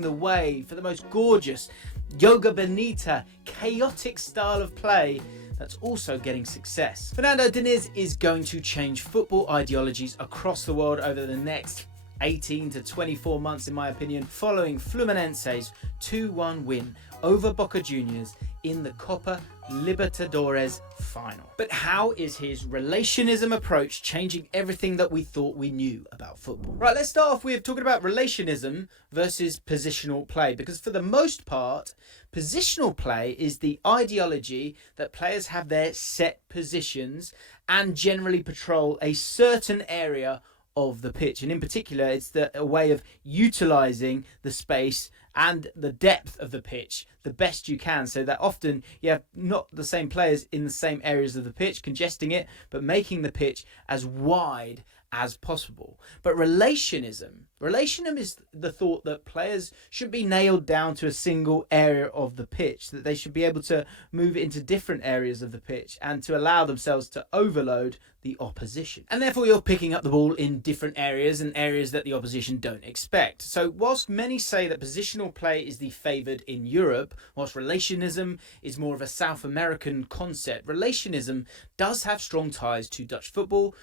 the way for the most gorgeous, yoga bonita, chaotic style of play that's also getting success. Fernando Diniz is going to change football ideologies across the world over the next 18 to 24 months, in my opinion, following Fluminense's 2-1 win over Boca Juniors in the Copa Libertadores final. But how is his relationism approach changing everything that we thought we knew about football? Right, let's start off with talking about relationism versus positional play, because for the most part, positional play is the ideology that players have their set positions and generally patrol a certain area of the pitch, and in particular it's a way of utilizing the space and the depth of the pitch the best you can, so that often you have not the same players in the same areas of the pitch congesting it, but making the pitch as wide as possible. But relationism is the thought that players should be nailed down to a single area of the pitch, that they should be able to move into different areas of the pitch and to allow themselves to overload the opposition. And therefore you're picking up the ball in different areas and areas that the opposition don't expect. So whilst many say that positional play is the favoured in Europe, whilst relationism is more of a South American concept, relationism does have strong ties to Dutch football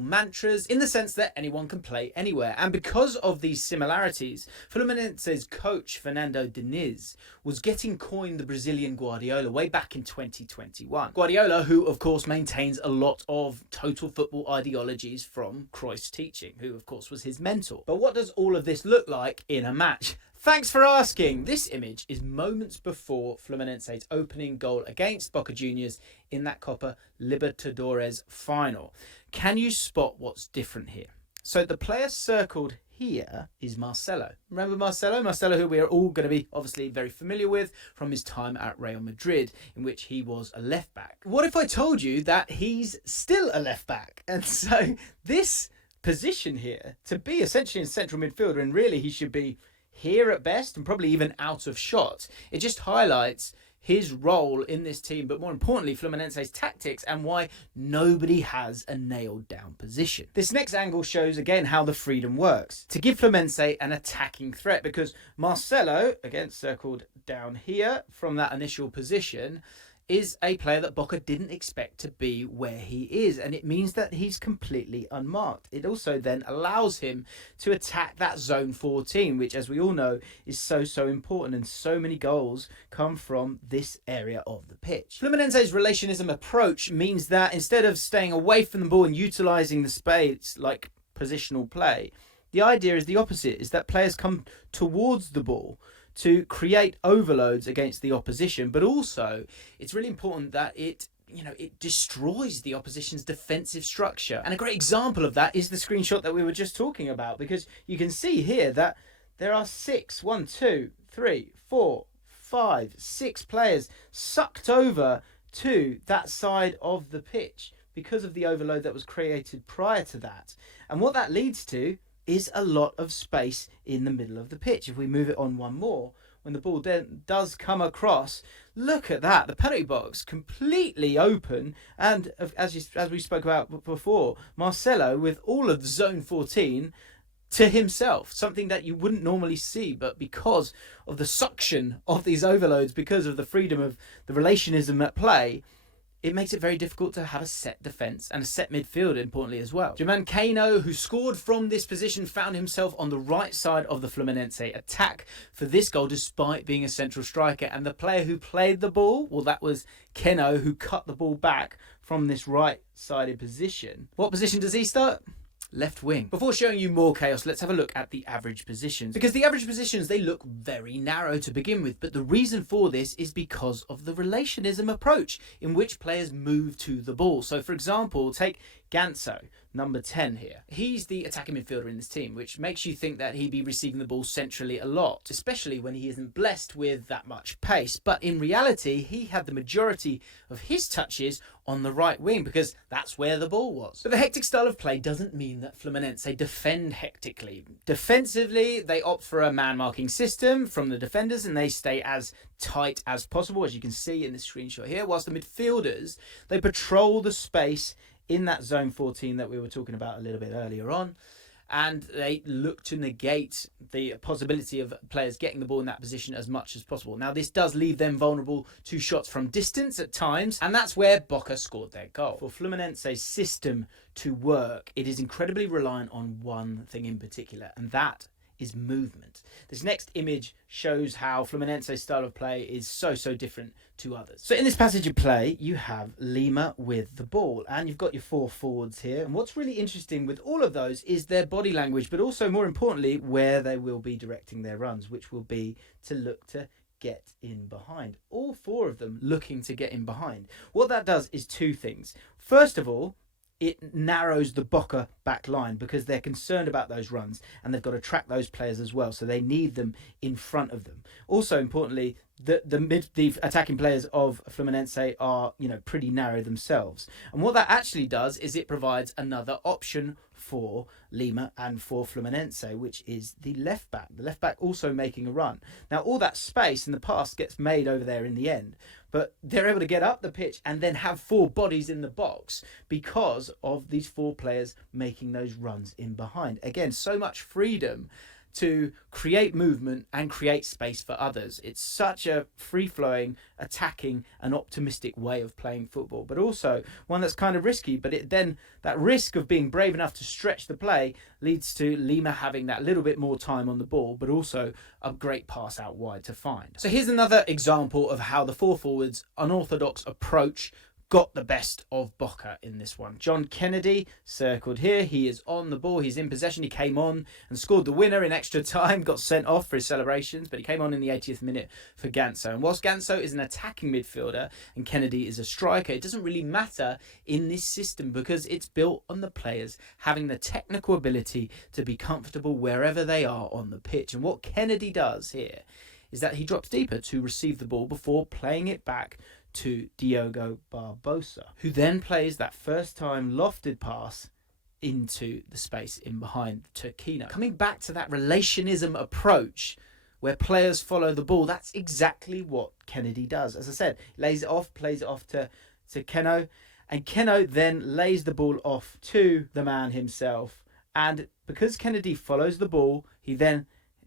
mantras, in the sense that anyone can play anywhere. And because of these similarities, Fluminense's coach Fernando Diniz was getting coined the Brazilian Guardiola way back in 2021. Guardiola, who of course maintains a lot of total football ideologies from Cruyff's teaching, who of course was his mentor. But what does all of this look like in a match? Thanks for asking. This image is moments before Fluminense's opening goal against Boca Juniors in that Copa Libertadores final. Can you spot what's different here? So the player circled here is Marcelo. Remember Marcelo? Marcelo, who we are all going to be obviously very familiar with from his time at Real Madrid, in which he was a left back. What if I told you that he's still a left back? And so this position here, to be essentially in central midfielder, and really he should be here at best and probably even out of shot. It just highlights his role in this team, but more importantly Fluminense's tactics and why nobody has a nailed down position. This next angle shows again how the freedom works to give Fluminense an attacking threat, because Marcelo, again circled down here from that initial position, is a player that Boca didn't expect to be where he is, and it means that he's completely unmarked. It also then allows him to attack that zone 14, which, as we all know, is so important, and so many goals come from this area of the pitch. Fluminense's relationism approach means that instead of staying away from the ball and utilizing the space like positional play, the idea is the opposite, is that players come towards the ball to create overloads against the opposition, but also it's really important that it destroys the opposition's defensive structure. And a great example of that is the screenshot that we were just talking about, because you can see here that there are 6 players sucked over to that side of the pitch because of the overload that was created prior to that. And what that leads to is a lot of space in the middle of the pitch. If we move it on one more, when the ball then does come across, look at that, the penalty box completely open, and as we spoke about before, Marcelo with all of the zone 14 to himself, something that you wouldn't normally see, but because of the suction of these overloads, because of the freedom of the relationism at play, it makes it very difficult to have a set defence and a set midfield, importantly as well. Germancano, who scored from this position, found himself on the right side of the Fluminense attack for this goal, despite being a central striker. And the player who played the ball, well, that was Keno, who cut the ball back from this right-sided position. What position does he start? Left wing. Before showing you more chaos, let's have a look at the average positions, because the average positions, they look very narrow to begin with, but the reason for this is because of the relationism approach in which players move to the ball. So for example, take Ganso, number 10 here. He's the attacking midfielder in this team, which makes you think that he'd be receiving the ball centrally a lot, especially when he isn't blessed with that much pace. But in reality, he had the majority of his touches on the right wing, because that's where the ball was. But the hectic style of play doesn't mean that Fluminense defend hectically. Defensively, they opt for a man-marking system from the defenders, and they stay as tight as possible, as you can see in this screenshot here, whilst the midfielders, they patrol the space in that zone 14 that we were talking about a little bit earlier on. and they look to negate the possibility of players getting the ball in that position as much as possible. Now, this does leave them vulnerable to shots from distance at times, and that's where Boca scored their goal. For Fluminense's system to work, it is incredibly reliant on one thing in particular, and that is movement. This next image shows how Fluminense's style of play is so different to others. So in this passage of play, you have Lima with the ball, and you've got your 4 forwards here. And what's really interesting with all of those is their body language, but also more importantly, where they will be directing their runs, which will be to look to get in behind. All 4 of them looking to get in behind. What that does is 2 things. First of all, it narrows the Boca back line because they're concerned about those runs and they've got to track those players as well. So they need them in front of them. Also, importantly, the attacking players of Fluminense are, pretty narrow themselves. And what that actually does is it provides another option for Lima and for Fluminense, which is the left back. The left back also making a run. Now, all that space in the past gets made over there in the end, but they're able to get up the pitch and then have 4 bodies in the box because of these 4 players making those runs in behind. Again, so much freedom to create movement and create space for others. It's such a free-flowing, attacking and optimistic way of playing football, but also one that's kind of risky. But then that risk of being brave enough to stretch the play leads to Lima having that little bit more time on the ball, but also a great pass out wide to find. So here's another example of how the 4 forwards' unorthodox approach got the best of Boca in this one. John Kennedy, circled here. He is on the ball. He's in possession. He came on and scored the winner in extra time. Got sent off for his celebrations, but he came on in the 80th minute for Ganso. And whilst Ganso is an attacking midfielder and Kennedy is a striker, it doesn't really matter in this system because it's built on the players having the technical ability to be comfortable wherever they are on the pitch. And what Kennedy does here is that he drops deeper to receive the ball before playing it back to Diogo Barbosa, who then plays that first time lofted pass into the space in behind to Kino. Coming back to that relationism approach where players follow the ball, that's exactly what Kennedy does. As I said, lays it off, plays it off to Keno, and Keno then lays the ball off to the man himself. And because Kennedy follows the ball, he then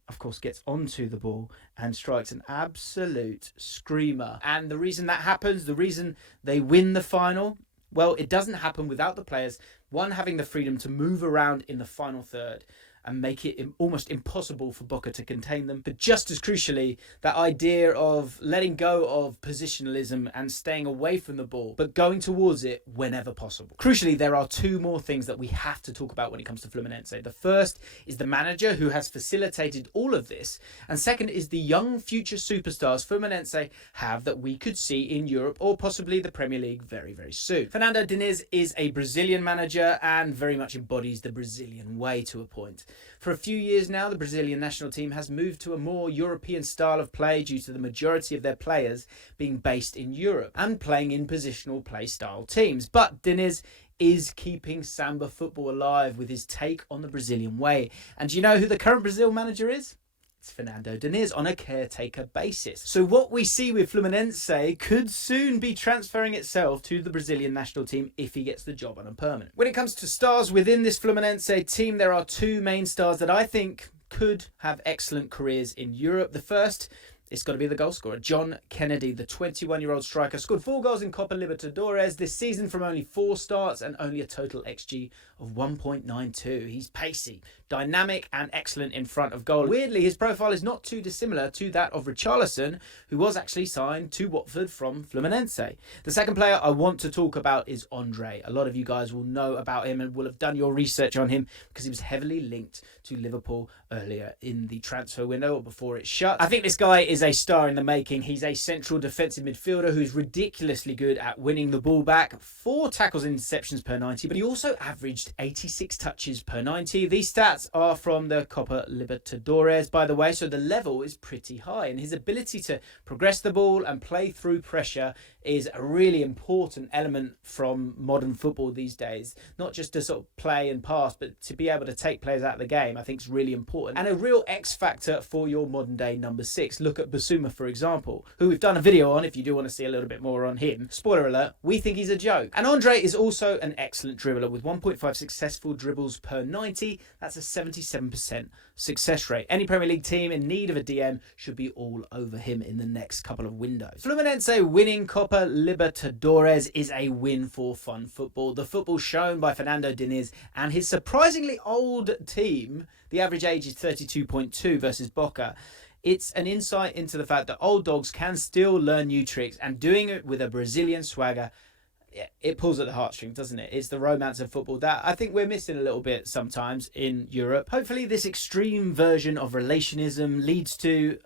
of course gets onto the ball and strikes an absolute screamer. And the reason that happens, the reason they win the final, well, it doesn't happen without the players, one, having the freedom to move around in the final third and make it almost impossible for Boca to contain them. But just as crucially, that idea of letting go of positionalism and staying away from the ball, but going towards it whenever possible. Crucially, there are 2 more things that we have to talk about when it comes to Fluminense. The first is the manager who has facilitated all of this. And second is the young future superstars Fluminense have that we could see in Europe or possibly the Premier League very soon. Fernando Diniz is a Brazilian manager and very much embodies the Brazilian way to a point. For a few years now, the Brazilian national team has moved to a more European style of play due to the majority of their players being based in Europe and playing in positional play style teams. But Diniz is keeping Samba football alive with his take on the Brazilian way. And do you know who the current Brazil manager is? It's Fernando Diniz on a caretaker basis. So what we see with Fluminense could soon be transferring itself to the Brazilian national team if he gets the job on a permanent. When it comes to stars within this Fluminense team, there are 2 main stars that I think could have excellent careers in Europe. The first, it's got to be the goal scorer. John Kennedy, the 21-year-old striker, scored 4 goals in Copa Libertadores this season from only 4 starts and only a total XG of 1.92. He's pacey, dynamic and excellent in front of goal. Weirdly, his profile is not too dissimilar to that of Richarlison, who was actually signed to Watford from Fluminense. The second player I want to talk about is Andre. A lot of you guys will know about him and will have done your research on him because he was heavily linked to Liverpool earlier in the transfer window or before it shut. I think this guy is a star in the making. He's a central defensive midfielder who's ridiculously good at winning the ball back. 4 tackles and interceptions per 90, but he also averaged 86 touches per 90. These stats are from the Copa Libertadores, by the way, so the level is pretty high, and his ability to progress the ball and play through pressure is a really important element from modern football these days. Not just to sort of play and pass, but to be able to take players out of the game, I think is really important. And a real X factor for your modern day number 6. Look at Basuma, for example, who we've done a video on if you do want to see a little bit more on him. Spoiler alert, we think he's a joke. And Andre is also an excellent dribbler with 1.5 25 successful dribbles per 90. That's a 77% success rate. Any Premier League team in need of a DM should be all over him in the next couple of windows. Fluminense winning Copa Libertadores is a win for fun football. The football shown by Fernando Diniz and his surprisingly old team, the average age is 32.2 versus Boca. It's an insight into the fact that old dogs can still learn new tricks, and doing it with a Brazilian swagger, it pulls at the heartstrings, doesn't it? It's the romance of football that I think we're missing a little bit sometimes in Europe. Hopefully this extreme version of relationism leads to